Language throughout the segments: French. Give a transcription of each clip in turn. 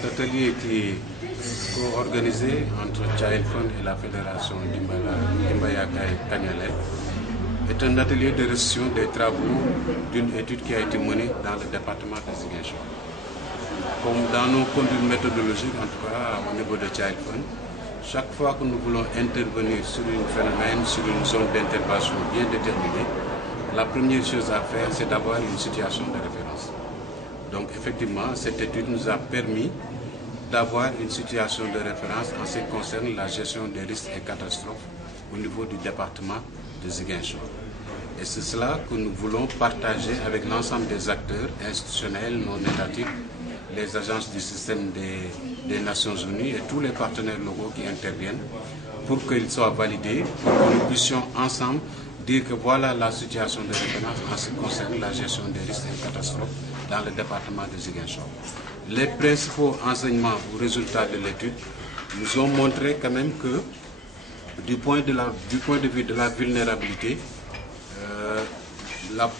Cet atelier qui est co-organisé entre Child Fund et la Fédération Dimbaya Kanyale est un atelier de restitution des travaux d'une étude qui a été menée dans le département de Ziguinchor. Comme dans nos conduites méthodologiques, en tout cas au niveau de Child Fund, chaque fois que nous voulons intervenir sur un phénomène, sur une zone d'intervention bien déterminée, la première chose à faire, c'est d'avoir une situation de référence. Donc effectivement, cette étude nous a permis d'avoir une situation de référence en ce qui concerne la gestion des risques et catastrophes au niveau du département de Ziguinchor. Et c'est cela que nous voulons partager avec l'ensemble des acteurs institutionnels, non étatiques, les agences du système des Nations Unies et tous les partenaires locaux qui interviennent pour qu'ils soient validés, pour que nous puissions ensemble dire que voilà la situation de référence en ce qui concerne la gestion des risques et catastrophes dans le département de Ziguinchor. Les principaux enseignements ou résultats de l'étude nous ont montré quand même que du point de vue de la vulnérabilité,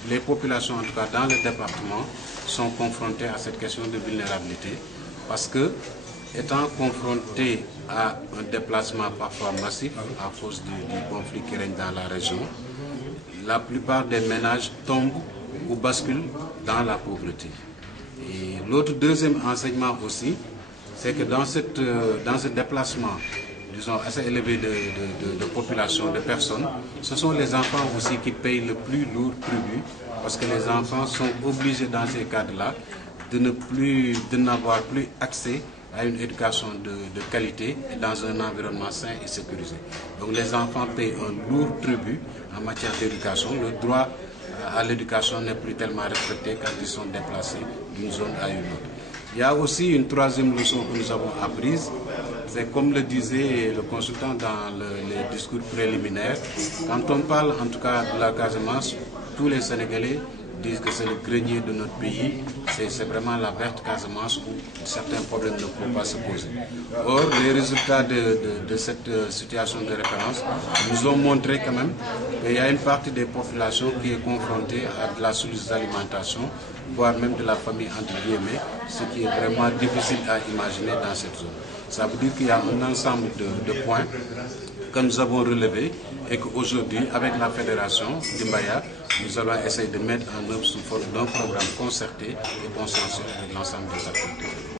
les populations, en tout cas dans le département, sont confrontées à cette question de vulnérabilité parce que, étant confrontées à un déplacement parfois massif à cause du conflit qui règne dans la région, la plupart des ménages tombent ou basculent dans la pauvreté. Et l'autre deuxième enseignement aussi, c'est que dans ce déplacement, disons, assez élevé de population, de personnes, ce sont les enfants aussi qui payent le plus lourd tribut, parce que les enfants sont obligés dans ces cadres-là de n'avoir plus accès à une éducation de qualité et dans un environnement sain et sécurisé. Donc les enfants payent un lourd tribut en matière d'éducation. Le droit à l'éducation n'est plus tellement respecté quand ils sont déplacés d'une zone à une autre. Il y a aussi une troisième leçon que nous avons apprise, c'est comme le disait le consultant dans les discours préliminaires, quand on parle en tout cas de la Casamance, tous les Sénégalais disent que c'est le grenier de notre pays, c'est vraiment la verte Casamance où certains problèmes ne peuvent pas se poser. Or, les résultats de cette situation de référence nous ont montré quand même qu'il y a une partie des populations qui est confrontée à de la sous-alimentation, voire même de la famille entre guillemets, ce qui est vraiment difficile à imaginer dans cette zone. Ça veut dire qu'il y a un ensemble de points que nous avons relevés et qu'aujourd'hui, avec la fédération Dimbaya, nous allons essayer de mettre en œuvre sous forme d'un programme concerté et consensuel avec l'ensemble des acteurs.